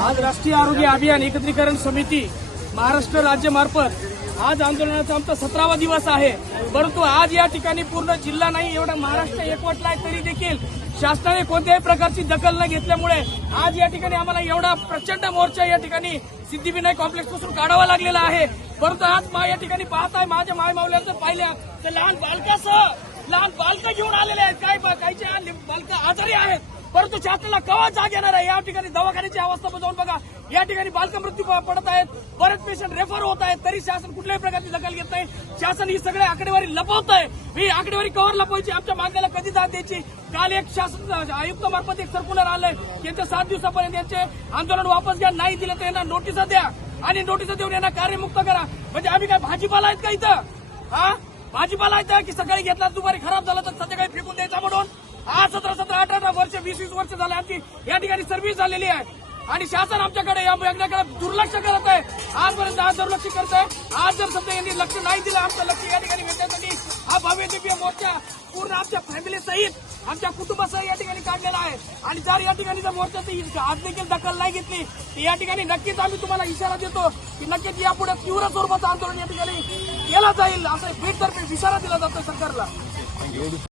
आज राष्ट्रीय आरोग्य अभियान एकत्रीकरण समिती महाराष्ट्र राज्यमार्फत आज आंदोलनाचा आमचा सतरावा दिवस आहे. परंतु आज या ठिकाणी पूर्ण जिल्हा नाही एवढा महाराष्ट्र एकवटला आहे तरी देखील शासनाने कोणत्याही प्रकारची दखल न घेतल्यामुळे आज या ठिकाणी आम्हाला एवढा प्रचंड मोर्चा या ठिकाणी सिद्धिविनायक कॉम्प्लेक्सपासून काढावा लागलेला आहे. परंतु आज या ठिकाणी पाहताय माझ्या माय मावल्यांचं पाहिल्या तर लहान बालकासह लहान बालकं घेऊन आलेले आहेत. काय काहीचे बालकं आजारी आहेत. परंतु शासनाला केव्हा जाग येणार आहे? या ठिकाणी दवाखान्याची अवस्था बजावून बघा. या ठिकाणी बालक मृत्यू पडत आहेत. बरेच पेशंट रेफर होत आहेत. तरी शासन कुठल्याही प्रकारची दखल घेत नाही. शासन ही सगळी आकडेवारी लपवत आहे ही आकडेवारी कव्हर लपवायची आमच्या मागण्याला कधी जात द्यायची काल एक शासन आयुक्त मार्फत एक सर्क्युलर आलंय. की यांच्या सात दिवसापर्यंत यांचे आंदोलन वापस घ्या. नाही दिलं तर यांना नोटिसा द्या. आणि नोटिसा देऊन यांना कार्यमुक्त करा. म्हणजे आम्ही काय भाजीपाला आहेत का इथं? हा? भाजीपाला आहे की सकाळी घेतला दुपारी खराब झाला तर संध्याकाळी फेकून द्यायचा म्हणून. आज सतरा सतरा अठरा अठरा वर्ष वीस वीस वर्ष झाले आमची. या ठिकाणी सर्व्हिस झालेली आहे. आणि शासन आमच्याकडे या योजनेकडे दुर्लक्ष करत आहे. आजपर्यंत आज दुर्लक्ष करत आहे. आज जर समजा यांनी लक्ष नाही दिलं आमचं लक्ष या ठिकाणी वेधण्यासाठी हा भव्य दिव्य मोर्चा पूर्ण आमच्या फॅमिली सहित आमच्या कुटुंबासह या ठिकाणी काढलेला आहे. आणि जर या ठिकाणी जर मोर्चाची आज देखील दखल नाही घेतली तर या ठिकाणी नक्कीच आम्ही तुम्हाला इशारा देतो की नक्कीच यापुढे तीव्र स्वरूपाचं आंदोलन या ठिकाणी केलं जाईल असं बीडतर्फे इशारा दिला जातो सरकारला.